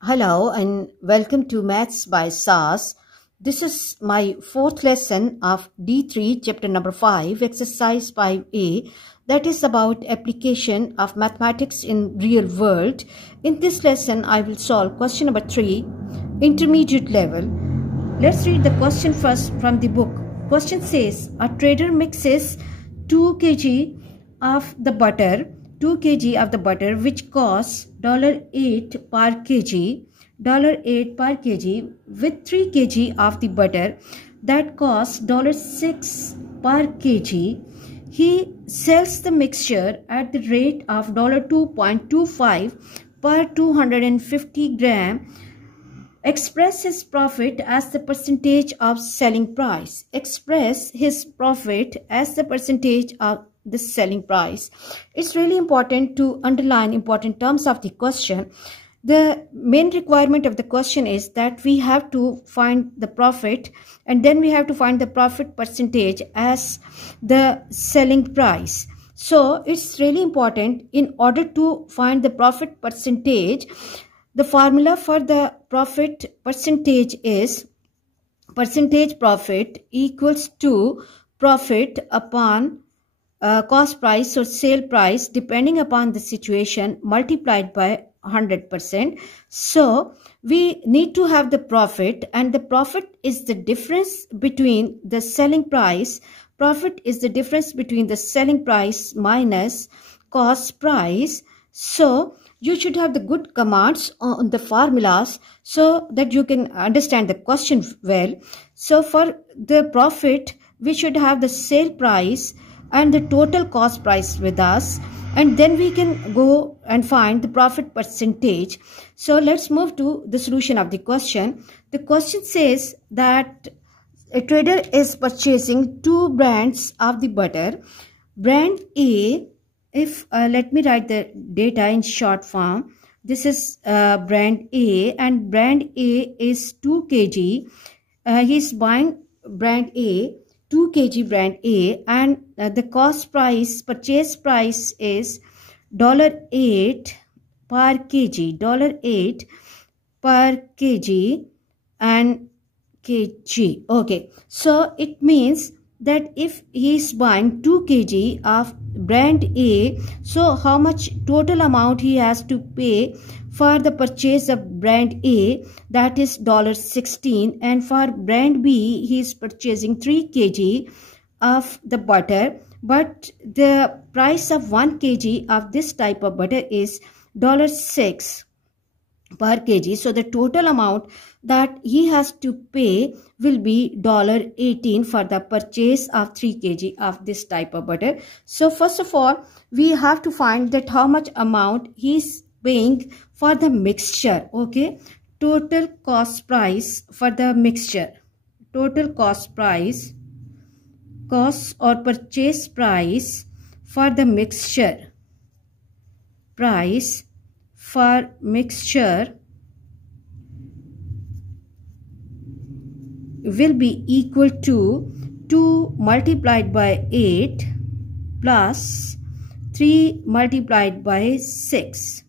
Hello and welcome to Maths by SAS. This is my fourth lesson of D3 chapter number 5 exercise 5A, that is about application of mathematics in real world. In this lesson I will solve question number 3, intermediate level. Let's read the question first from the book. Question says a trader mixes 2 kg of the butter which costs $8 per kg, with 3 kg of the butter that costs $6 per kg. He sells the mixture at the rate of $2.25 per 250 gram. Express his profit as the percentage of selling price. Express his profit as the percentage of the selling price. It's really important to underline important terms of the question. The main requirement of the question is that we have to find the profit, and then we have to find the profit percentage as the selling price. So it's really important, in order to find the profit percentage, the formula for the profit percentage is percentage profit equals to profit upon cost price or sale price, depending upon the situation, multiplied by 100%. So we need to have the profit, and the profit is the difference between the selling price. Profit is the difference between the selling price minus cost price. So you should have the good commands on the formulas so that you can understand the question well. So for the profit, we should have the sale price and the total cost price with us, and then we can go and find the profit percentage. So let's move to the solution of the question. The question says that a trader is purchasing 2 brands of the butter. Brand A, let me write the data in short form. This is brand A, and brand A is 2 kg. He's buying brand A, 2 kg brand A, and the purchase price is $8 per kg, $8 per kg and kg. Okay, so it means that if he is buying 2 kg of brand A, so how much total amount he has to pay for the purchase of brand A, that is $16, and for brand B he is purchasing 3 kg of the butter, but the price of 1 kg of this type of butter is $6 per kg. So the total amount that he has to pay will be $18 for the purchase of 3 kg of this type of butter. So first of all, we have to find that how much amount he is paying for the mixture. Okay, total cost price for the mixture, total cost price, cost or purchase price for the mixture, price for mixture will be equal to 2 multiplied by 8 plus 3 multiplied by 6.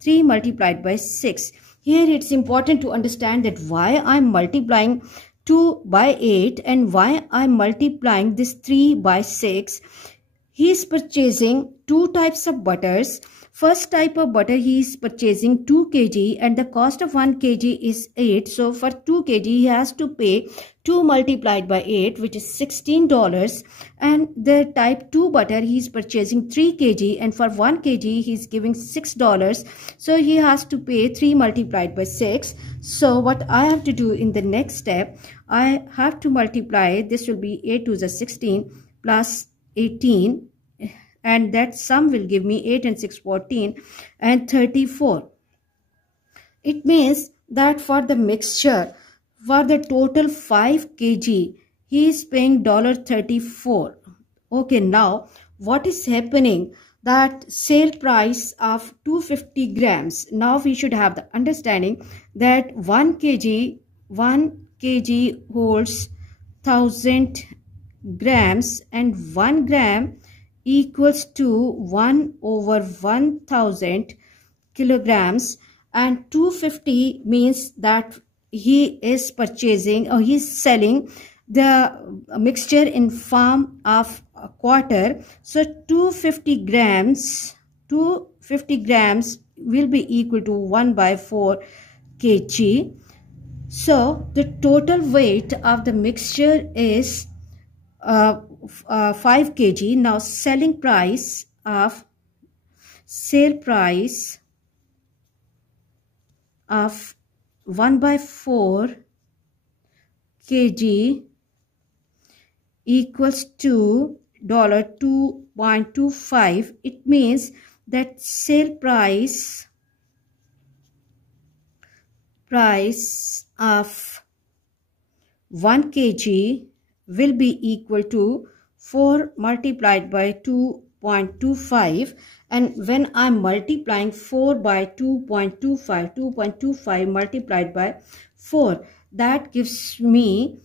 3 multiplied by 6. Here it's important to understand that why I'm multiplying 2 by 8 and why I'm multiplying this 3 by 6. He is purchasing 2 types of butters. First type of butter he is purchasing 2 kg, and the cost of 1 kg is 8. So for 2 kg he has to pay 2 multiplied by 8, which is $16. And the type 2 butter he is purchasing 3 kg, and for 1 kg he is giving $6. So he has to pay 3 multiplied by 6. So what I have to do in the next step, I have to multiply. This will be 8 to the 16 plus 18, and that sum will give me 8 and 6 14 and 34. It means that for the mixture, for the total 5 kg, he is paying $34. Okay, now what is happening, that sale price of 250 grams. Now we should have the understanding that 1 kg holds 1000 grams, and 1 gram equals to 1 over 1000 kilograms, and 250 means that he is purchasing or he's selling the mixture in form of a quarter. So 250 grams will be equal to 1/4 kg. So the total weight of the mixture is 5 kg. Now sale price of 1/4 kg equals to $2.25. It means that sale price of 1 kg will be equal to 4 multiplied by 2.25, and when I'm multiplying 4 by 2.25 multiplied by 4, that gives me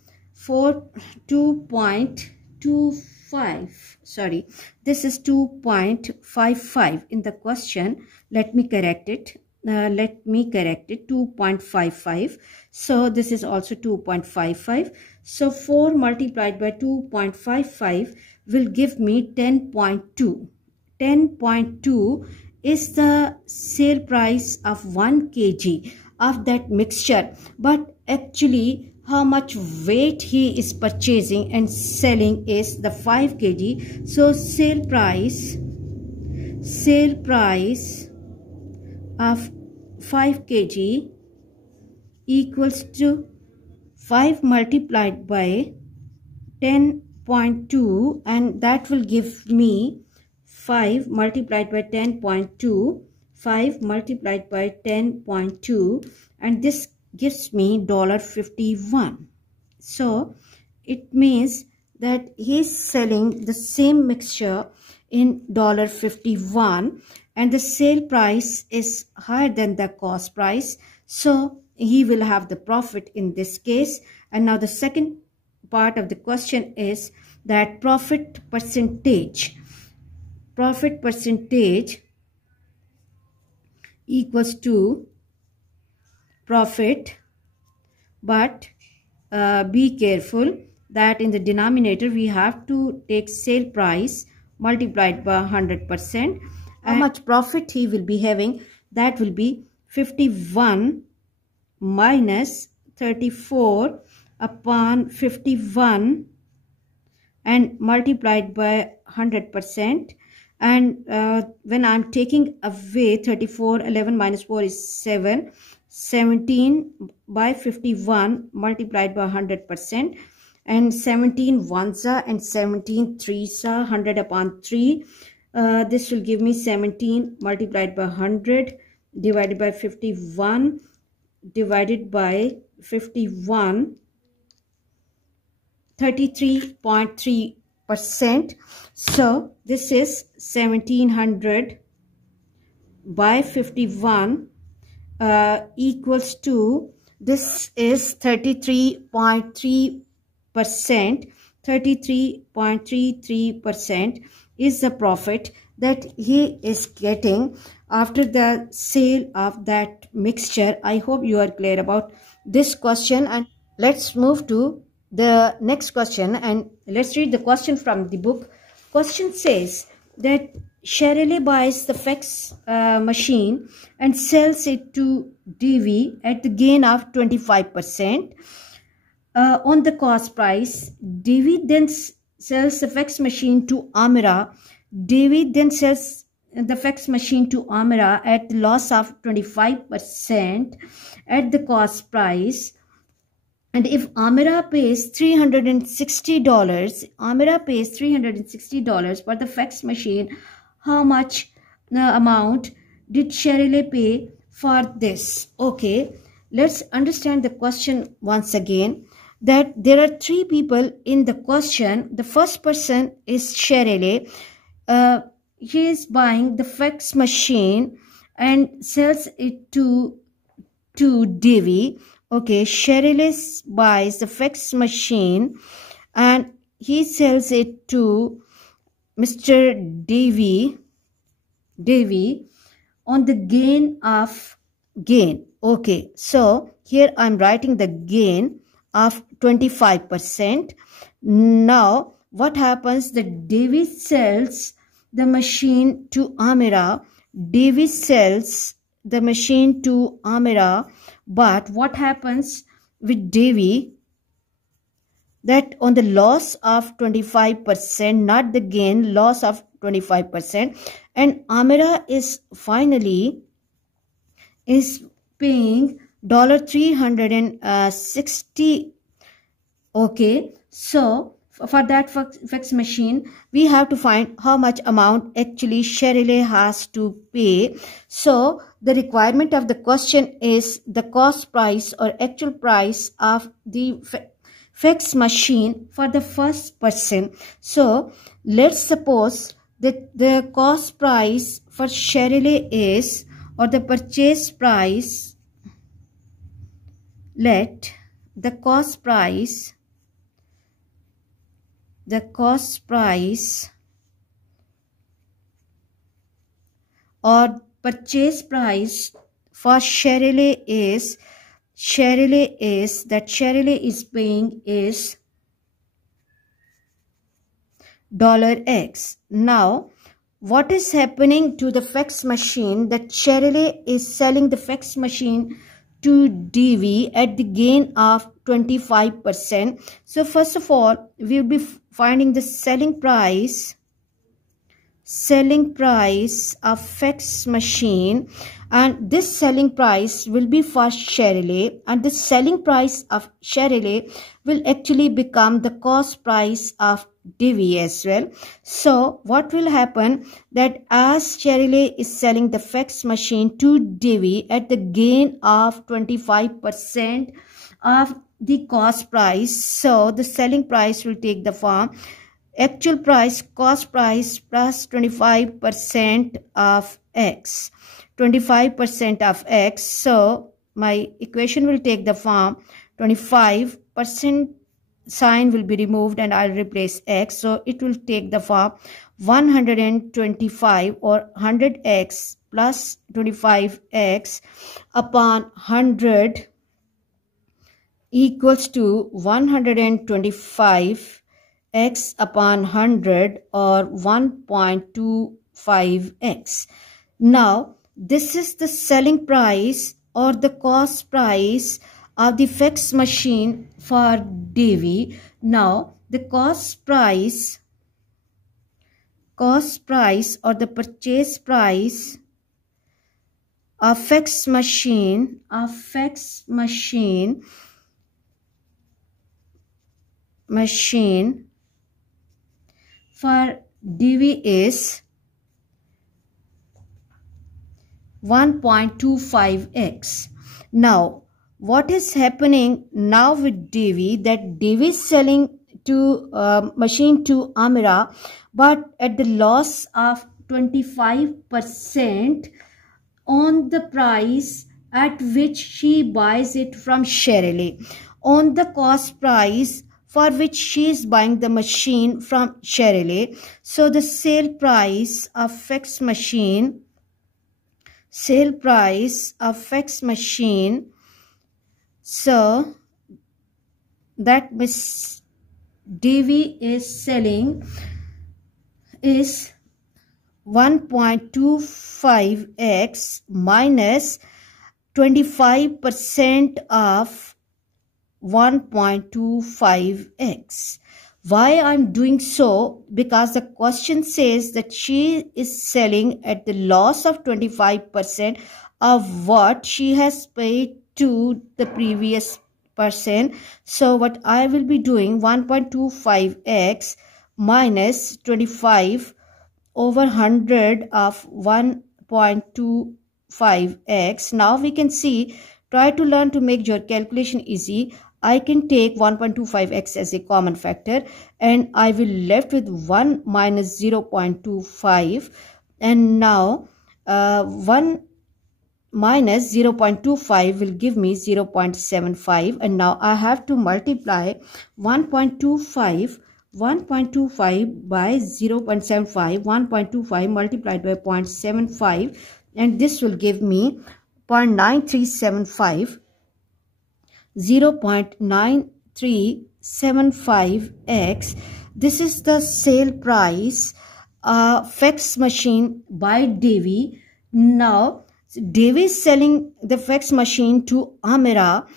2.25. Sorry, this is 2.55 in the question. Let me correct it. 2.55. So this is also 2.55. So 4 multiplied by 2.55 will give me 10.2. 10.2 is the sale price of 1 kg of that mixture. But actually how much weight he is purchasing and selling is the 5 kg. So sale price of 5 kg equals to 5 multiplied by 10.2, and that will give me 5 multiplied by 10.2, 5 multiplied by 10.2, and this gives me $51. So it means that he's selling the same mixture in $51, and the sale price is higher than the cost price, so he will have the profit in this case. And now the second part of the question is that profit percentage equals to profit, but be careful that in the denominator we have to take sale price multiplied by 100%. How much profit he will be having? That will be 51 minus 34 upon 51 and multiplied by 100%. And when I'm taking away 34, 11 minus 4 is 7. 17 by 51 multiplied by 100%. And 17 ones are and 17 threes are 100 upon 3. This will give me 17 multiplied by 100 divided by 51 divided by 51, 33.3%. So this is 1700 by 51 equals to, this is 33.3%. 33.33% is the profit that he is getting after the sale of that mixture. I hope you are clear about this question, and let's move to the next question and let's read the question from the book. Question says that Shirley buys the fax machine and sells it to Davy at the gain of 25%. On the cost price. Davy then sells the fax machine to Amira. Davy then sells the fax machine to Amira at the loss of 25% at the cost price. And if Amira pays $360 for the fax machine, how much amount did Shirley pay for this? Okay, let's understand the question once again. That there are 3 people in the question. The first person is Shirley. He is buying the fax machine and sells it to Davy. Okay, Shirley buys the fax machine and he sells it to Mr. Davy on the gain of gain. Okay, so here I'm writing the gain of 25%. Now what happens? That Devi sells the machine to Amira. Devi sells the machine to Amira, but what happens with Devi? That on the loss of 25%, not the gain, loss of 25%, and Amira is finally is paying $360. Okay, so for that fax machine we have to find how much amount actually Sherilyn has to pay. So the requirement of the question is the cost price or actual price of the fax machine for the first person. So let's suppose that the cost price for Sherilyn is, or the purchase price, let the cost price or purchase price for Sherilyn is paying is $X. Now what is happening to the fax machine? That Sherilyn is selling the fax machine to Devi at the gain of 25%. So first of all we will be finding the selling price of fax machine, and this selling price will be for Sherilyn, and this selling price of Sherilyn will actually become the cost price of Devi as well. So what will happen, that as Sherilyn is selling the fax machine to Devi at the gain of 25% of the cost price, so the selling price will take the form actual price, cost price plus 25% of X. 25% of X. So my equation will take the form 25% sign will be removed and I'll replace X. So it will take the form 125 or 100X plus 25X upon 100 equals to 125 X upon 100 or 1.25x. Now this is the selling price or the cost price of the fax machine for Devi. Now the cost price or the purchase price of fax machine for Devi is 1.25x. Now what is happening now with Devi, that Devi is selling to machine to Amira, but at the loss of 25% on the price at which she buys it from Sherilyn, on the cost price for which she is buying the machine from Sherilyn. So the sale price of fax machine, so that Miss Devi is selling is 1.25x minus 25% of 1.25x. Why I'm doing so? Because the question says that she is selling at the loss of 25% of what she has paid to the previous person. So what I will be doing, 1.25x minus 25 over 100 of 1.25x. Now we can see, try to learn to make your calculation easy. I can take 1.25x as a common factor and I will left with 1 minus 0.25, and now 1 minus 0.25 will give me 0.75, and now I have to multiply 1.25 by 0.75, 1.25 multiplied by 0.75, and this will give me 0.9375, 0.9375x. This is the sale price fax machine by Devi. Now Devi is selling the fax machine to Amira.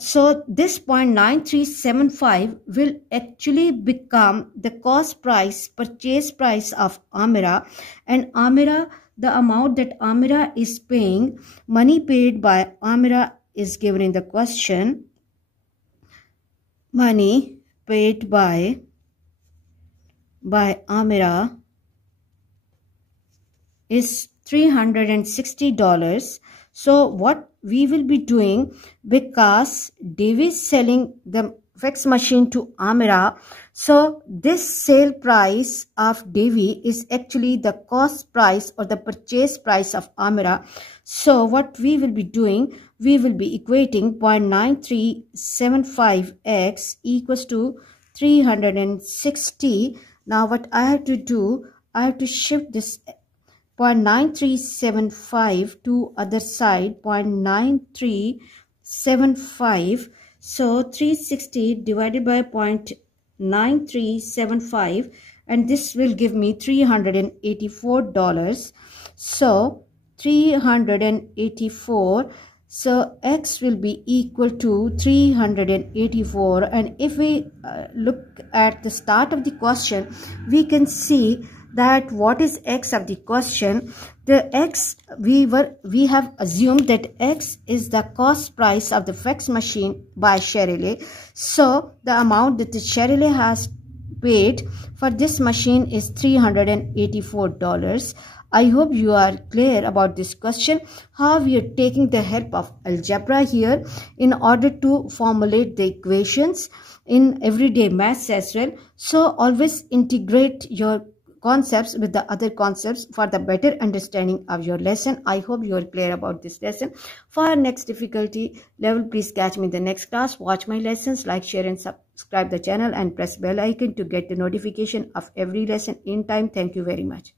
So this 0.9375 will actually become the cost price, purchase price of Amira, and Amira, the amount that Amira is paying, money paid by Amira is given in the question. Money paid by Amira is $360. So what we will be doing, because Devi is selling the fax machine to Amira, so this sale price of Devi is actually the cost price or the purchase price of Amira. So what we will be doing, we will be equating 0.9375x equals to 360. Now what I have to do, I have to shift this 0.9375 to other side, 0.9375. So 360 divided by 0.9375, and this will give me $384. So 384. So x will be equal to 384. And if we look at the start of the question, we can see that what is x of the question. The x, we have assumed that x is the cost price of the fax machine by Cheryl. So the amount that the Cheryl has paid for this machine is $384. I hope you are clear about this question, how we are taking the help of algebra here in order to formulate the equations in everyday maths as well. So always integrate your concepts with the other concepts for the better understanding of your lesson. I hope you are clear about this lesson. For our next difficulty level, please catch me in the next class. Watch my lessons, like, share and subscribe the channel and press bell icon to get the notification of every lesson in time. Thank you very much.